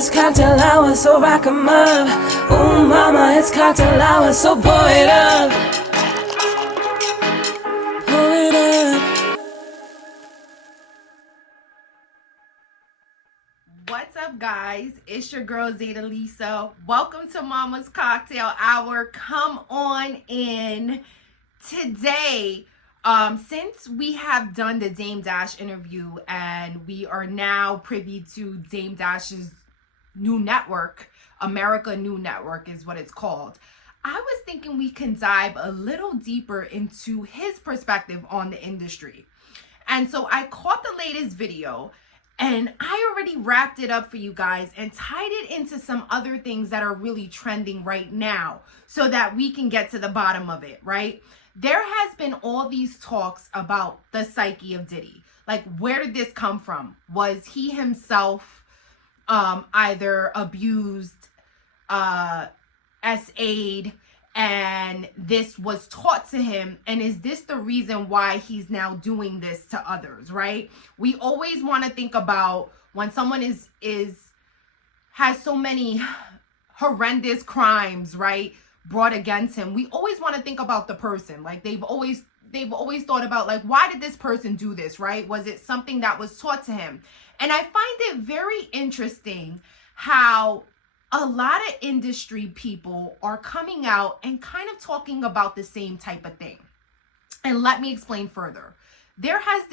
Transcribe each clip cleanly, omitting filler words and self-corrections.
it's cocktail hour, so rack 'em up. Ooh, mama, it's cocktail hour, so pour it up. Pour it up. What's up, guys? It's your girl, Zaida Lisa. Welcome to Mama's Cocktail Hour. Come on in. Today, since we have done the Dame Dash interview and we are now privy to Dame Dash's new network, America New Network is what it's called, I was thinking we can dive a little deeper into his perspective on the industry. And so I caught the latest video and I already wrapped it up for you guys and tied it into some other things that are really trending right now so that we can get to the bottom of it, right? There has been all these talks about the psyche of Diddy. Like, where did this come from? Was he himself either abused, SA'd, and this was taught to him? And is this the reason why he's now doing this to others, right? We always want to think about when someone has so many horrendous crimes, right, brought against him. We always want to think about the person. Like, they've always thought about, like, why did this person do this, right? Was it something that was taught to him? And I find it very interesting how a lot of industry people are coming out and kind of talking about the same type of thing. And let me explain further. There has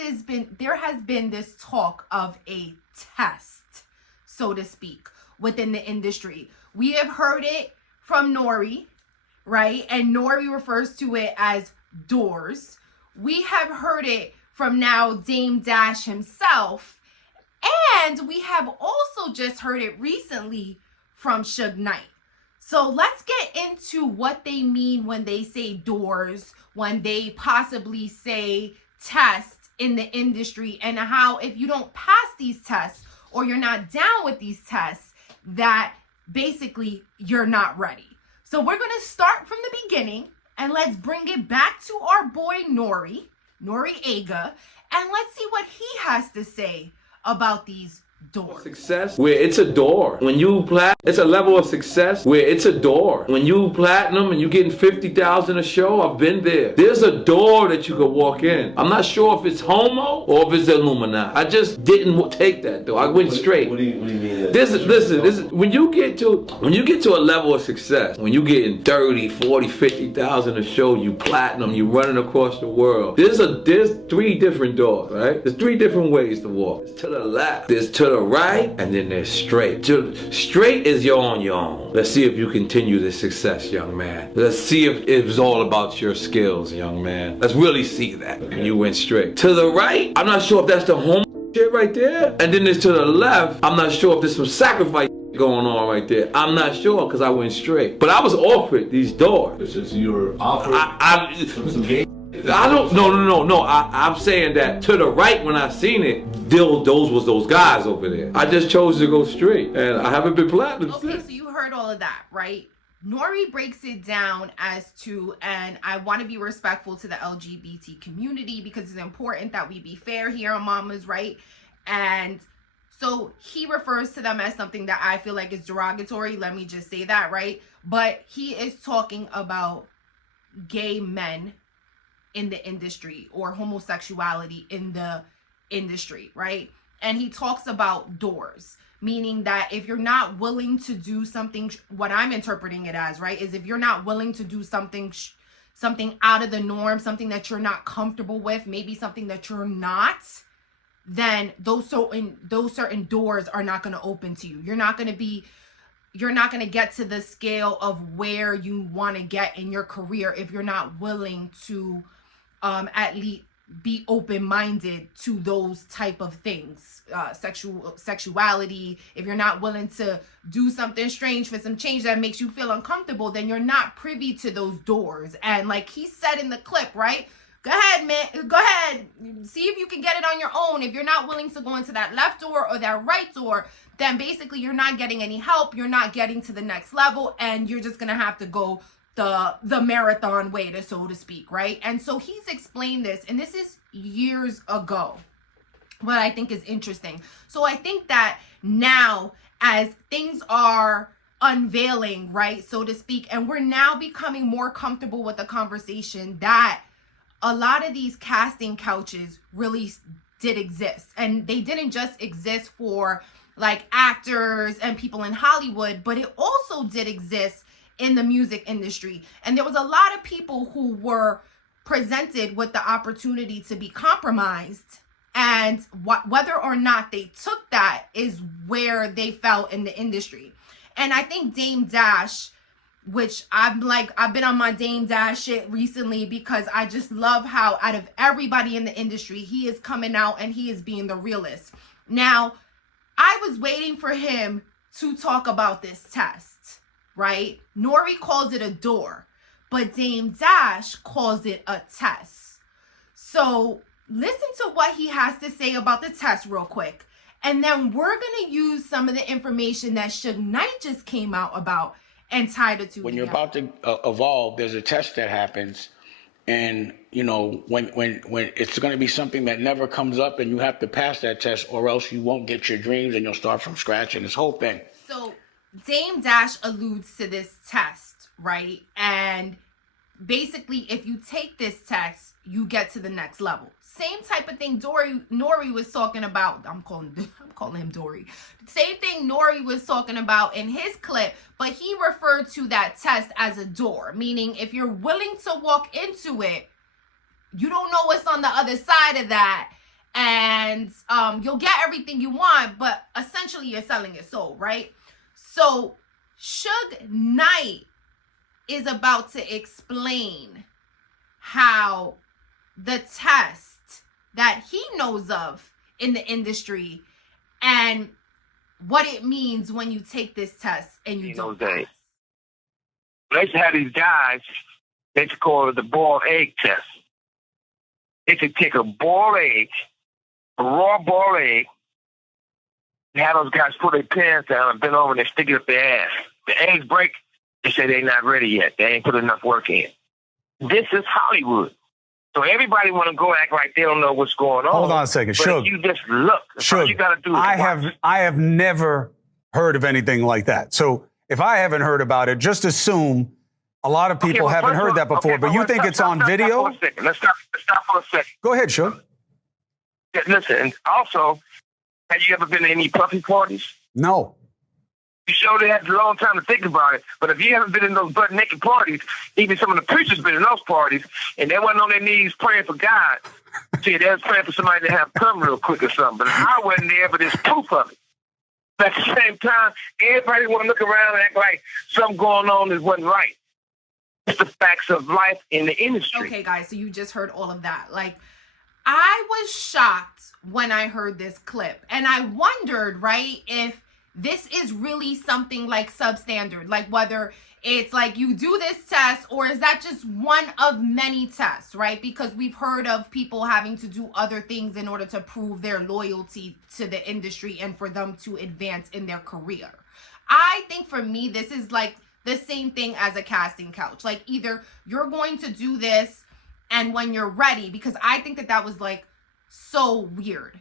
been this talk of a test, so to speak, within the industry. We have heard it from N.O.R.E, right? And N.O.R.E refers to it as Doors. We have heard it from now Dame Dash himself. And we have also just heard it recently from Suge Knight. So let's get into what they mean when they say doors, when they possibly say tests in the industry, and how if you don't pass these tests or you're not down with these tests, that basically you're not ready. So we're going to start from the beginning and let's bring it back to our boy N.O.R.E Aga, and let's see what he has to say about these doors. Success where it's a door. When you it's a level of success where it's a door. When you platinum and you getting 50,000 a show, I've been there. There's a door that you could walk in. I'm not sure if it's homo or if it's Illuminati. I just didn't take that though. I went straight. What do you mean? Listen, when you get to a level of success, when you getting 30, 40, 50,000 a show, you platinum, you running across the world. There's three different doors, right? There's three different ways to walk. There's to the left, there's to the right, and then there's straight. Straight is you're on your own. Let's see if you continue this success, young man. Let's see if it's all about your skills, young man. Let's really see that. Okay. You went straight. To the right, I'm not sure if that's the home shit right there. And then there's to the left, I'm not sure if there's some sacrifice going on right there. I'm not sure because I went straight. But I was offered these doors. It's just you were offered some game. I don't, no. I'm saying that to the right, when I seen it, those was those guys over there. I just chose to go straight, and I haven't been platinum Okay, since. so you heard all of that, right? N.O.R.E breaks it down as to, and I want to be respectful to the LGBT community because it's important that we be fair here on Mama's, right? And so he refers to them as something that I feel like is derogatory. Let me just say that, right? But he is talking about gay men in the industry or homosexuality in the industry, right? And he talks about doors, meaning that if you're not willing to do something, what I'm interpreting it as, right, is if you're not willing to do something out of the norm, something that you're not comfortable with, maybe something that you're not, then those certain doors are not going to open to you. You're not going to get to the scale of where you want to get in your career if you're not willing to at least be open-minded to those type of things, sexuality. If you're not willing to do something strange for some change that makes you feel uncomfortable, then you're not privy to those doors. And like he said in the clip, right? Go ahead, man. Go ahead. See if you can get it on your own. If you're not willing to go into that left door or that right door, then basically you're not getting any help. You're not getting to the next level, and you're just going to have to go the marathon way, so to speak, right? And so he's explained this, and this is years ago, what I think is interesting. So I think that now as things are unveiling, right, so to speak, and we're now becoming more comfortable with the conversation that a lot of these casting couches really did exist. And they didn't just exist for like actors and people in Hollywood, but it also did exist in the music industry. And there was a lot of people who were presented with the opportunity to be compromised, and whether or not they took that is where they fell in the industry. And I think Dame Dash, which I've been on my Dame Dash shit recently, because I just love how out of everybody in the industry, he is coming out and he is being the realest. Now, I was waiting for him to talk about this test, right? N.O.R.E calls it a door, but Dame Dash calls it a test. So listen to what he has to say about the test real quick. And then we're going to use some of the information that Suge Knight just came out about and tied it to when you're about to evolve, there's a test that happens. And, you know, when it's going to be something that never comes up, and you have to pass that test, or else you won't get your dreams and you'll start from scratch and this whole thing. So Dame Dash alludes to this test, right? And basically, if you take this test, you get to the next level. Same type of thing N.O.R.E was talking about. I'm calling him Dory. Same thing N.O.R.E was talking about in his clip, but he referred to that test as a door, meaning if you're willing to walk into it, you don't know what's on the other side of that, and you'll get everything you want, but essentially you're selling your soul, right? So Suge Knight is about to explain how the test that he knows of in the industry and what it means when you take this test and you don't pass. They used to have these guys, they used to call it the boiled egg test. They could take a boiled egg, a raw boiled egg, and have those guys put their pants down and bend over and they stick it up their ass. The eggs break, they say they're not ready yet. They ain't put enough work in. This is Hollywood. So everybody want to go act like they don't know what's going on. Hold on a second, Suge. You just look. All you got to do is I have never heard of anything like that. So if I haven't heard about it, just assume a lot of people haven't heard that before. But you think it's on video? Let's stop for a second. Go ahead, Suge. Yeah, listen, and also, have you ever been to any puffy parties? No. You sure they had a long time to think about it. But if you haven't been in those butt naked parties, even some of the preachers been in those parties, and they wasn't on their knees praying for God. See, they was praying for somebody to have come real quick or something. But I wasn't there, but there's proof of it. But at the same time, everybody want to look around and act like something going on that wasn't right. It's the facts of life in the industry. Okay, guys, so you just heard all of that. Like, I was shocked when I heard this clip. And I wondered, right, if this is really something like substandard, like whether it's like you do this test, or is that just one of many tests, right? Because we've heard of people having to do other things in order to prove their loyalty to the industry and for them to advance in their career. I think for me, this is like the same thing as a casting couch. Like either you're going to do this and when you're ready, because I think that was like so weird.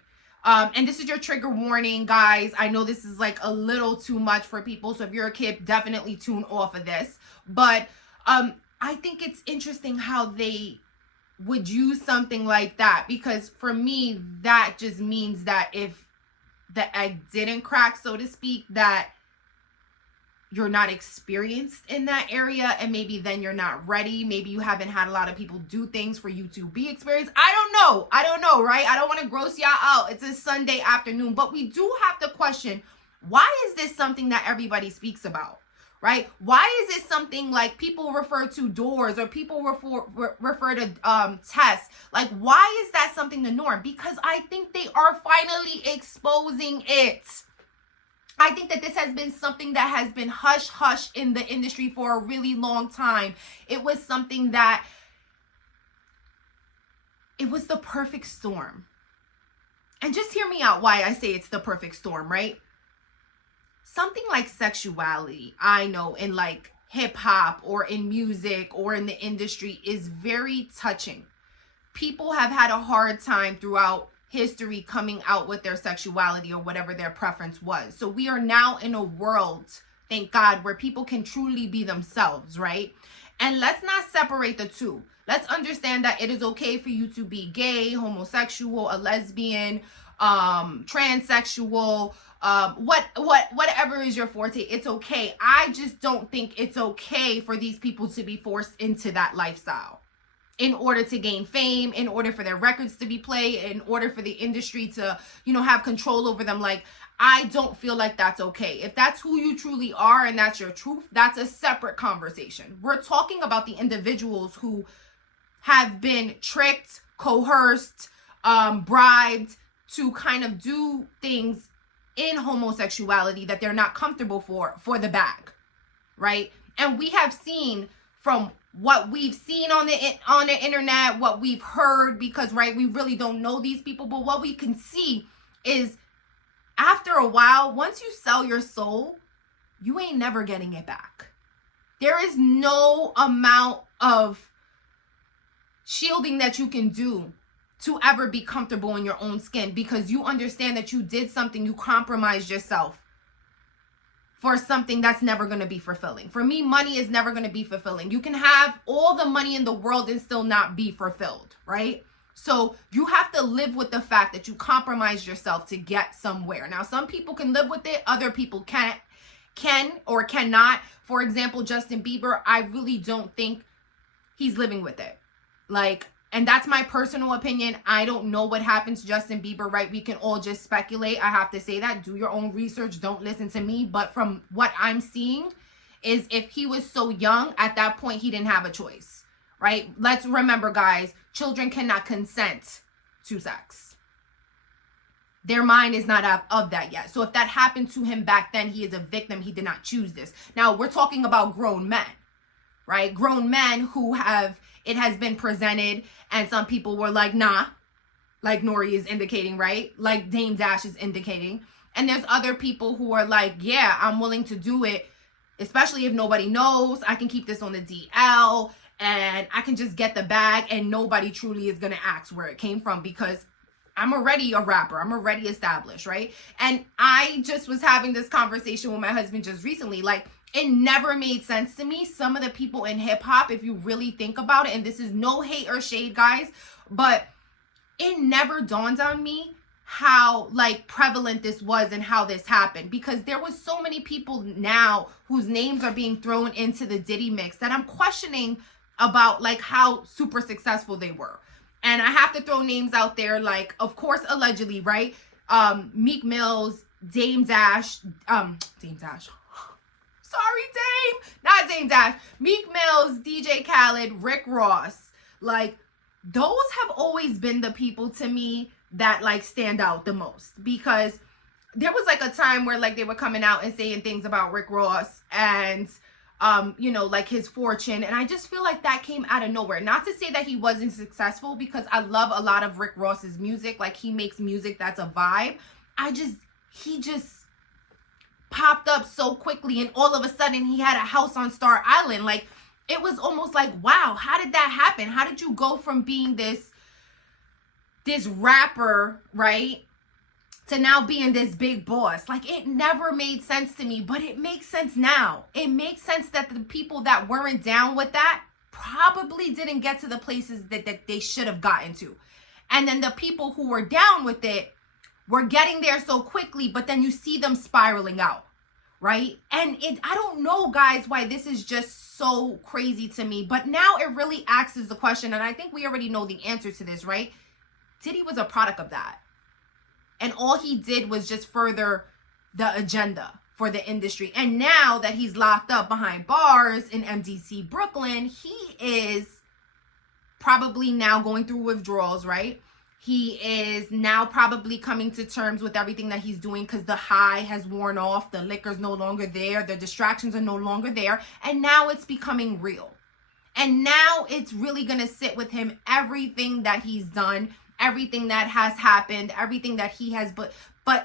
And this is your trigger warning, guys. I know this is like a little too much for people. So if you're a kid, definitely tune off of this. But I think it's interesting how they would use something like that. Because for me, that just means that if the egg didn't crack, so to speak, that you're not experienced in that area, and maybe then you're not ready. Maybe you haven't had a lot of people do things for you to be experienced. I don't know, right? I don't want to gross y'all out. It's a Sunday afternoon, but we do have to question, why is this something that everybody speaks about, right? Why is it something like people refer to doors, or people refer to tests? Like, why is that something the norm? Because I think they are finally exposing it. I think that this has been something that has been hush-hush in the industry for a really long time. It was something that, it was the perfect storm. And just hear me out why I say it's the perfect storm, right? Something like sexuality, I know, in like hip-hop or in music or in the industry is very touching. People have had a hard time throughout history coming out with their sexuality or whatever their preference was. So we are now in a world, thank God, where people can truly be themselves, right? And let's not separate the two. Let's understand that it is okay for you to be gay, homosexual, a lesbian, transsexual, whatever is your forte. It's okay. I just don't think it's okay for these people to be forced into that lifestyle in order to gain fame, in order for their records to be played, in order for the industry to, have control over them. Like, I don't feel like that's okay. If that's who you truly are and that's your truth, that's a separate conversation. We're talking about the individuals who have been tricked, coerced, bribed to kind of do things in homosexuality that they're not comfortable for the bag, right? And we have seen from what we've seen on the internet, what we've heard, because, right, we really don't know these people, but what we can see is after a while, once you sell your soul, you ain't never getting it back. There is no amount of shielding that you can do to ever be comfortable in your own skin, because you understand that you did something, you compromised yourself for something that's never going to be fulfilling. For me, money is never going to be fulfilling. You can have all the money in the world and still not be fulfilled, right? So you have to live with the fact that you compromise yourself to get somewhere. Now, some people can live with it. Other people can or cannot. For example, Justin Bieber, I really don't think he's living with it. Like, and that's my personal opinion. I don't know what happens to Justin Bieber, right? We can all just speculate. I have to say that. Do your own research. Don't listen to me. But from what I'm seeing is, if he was so young, at that point, he didn't have a choice, right? Let's remember, guys, children cannot consent to sex. Their mind is not of that yet. So if that happened to him back then, he is a victim. He did not choose this. Now, we're talking about grown men, right? Grown men who have, it has been presented, and some people were like, nah, like N.O.R.E is indicating, right? Like Dame Dash is indicating. And there's other people who are like, yeah, I'm willing to do it, especially if nobody knows. I can keep this on the DL, and I can just get the bag, and nobody truly is going to ask where it came from, because I'm already a rapper. I'm already established, right? And I just was having this conversation with my husband just recently. Like, it never made sense to me. Some of the people in hip hop, if you really think about it, and this is no hate or shade, guys, but it never dawned on me how like prevalent this was and how this happened, because there was so many people now whose names are being thrown into the Diddy mix that I'm questioning about like how super successful they were. And I have to throw names out there, like, of course, allegedly, right? Meek Mill's, Dame Dash, sorry, Dame, not Dame Dash, Meek Mill's, DJ Khaled, Rick Ross. Like, those have always been the people to me that like stand out the most, because there was like a time where like they were coming out and saying things about Rick Ross and like his fortune, and I just feel like that came out of nowhere. Not to say that he wasn't successful, because I love a lot of Rick Ross's music. Like, he makes music that's a vibe. He just popped up so quickly, and all of a sudden he had a house on Star Island. Like, it was almost like, wow, how did that happen? How did you go from being this rapper, right, to now being this big boss? Like, it never made sense to me, but it makes sense now. It makes sense that the people that weren't down with that probably didn't get to the places that they should have gotten to. And then the people who were down with it were getting there so quickly, but then you see them spiraling out, right? And I don't know, guys, why this is just so crazy to me, but now it really asks the question, and I think we already know the answer to this, right? Diddy was a product of that. And all he did was just further the agenda for the industry. And now that he's locked up behind bars in MDC Brooklyn, he is probably now going through withdrawals, right? He is now probably coming to terms with everything that he's doing, because the high has worn off. The liquor's no longer there. The distractions are no longer there. And now it's becoming real. And now it's really going to sit with him, everything that he's done, everything that has happened, everything that he has, but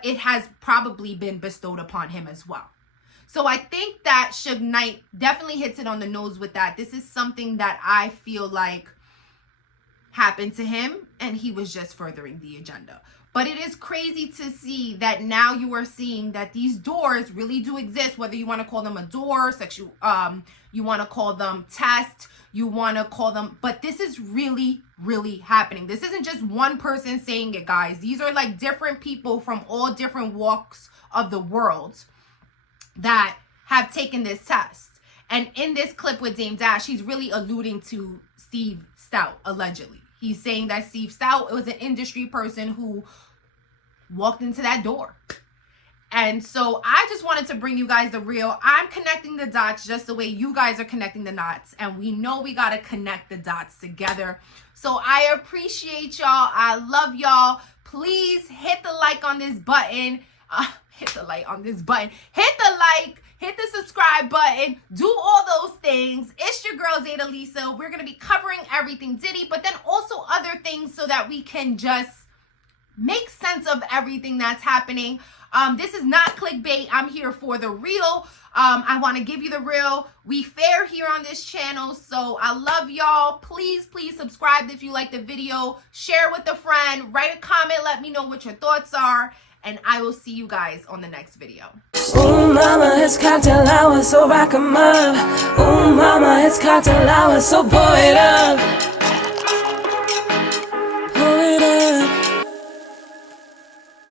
it has probably been bestowed upon him as well. So I think that Suge Knight definitely hits it on the nose with that. This is something that I feel like happened to him, and he was just furthering the agenda. But it is crazy to see that now you are seeing that these doors really do exist, whether you want to call them a door, sexual, you want to call them test, you want to call them, but this is really, really happening. This isn't just one person saying it, guys. These are like different people from all different walks of the world that have taken this test. And in this clip with Dame Dash, he's really alluding to Steve Stout, allegedly. He's saying that Steve Stout was an industry person who walked into that door. And so I just wanted to bring you guys the real. I'm connecting the dots just the way you guys are connecting the knots. And we know we got to connect the dots together. So I appreciate y'all. I love y'all. Please hit the like on this button. Hit the like on this button. Hit the like. Hit the subscribe button. Do all those things. It's your girl, Zaida Lisa. We're going to be covering everything Diddy, but then also other things so that we can just make sense of everything that's happening. This is not clickbait. I'm here for the real. I want to give you the real. We fair here on this channel. So I love y'all. Please, please subscribe if you like the video. Share with a friend. Write a comment. Let me know what your thoughts are. And I will see you guys on the next video. Ooh, mama, it's cocktail hour, so rock 'em up. Ooh, mama, it's cocktail hour, so pour it up.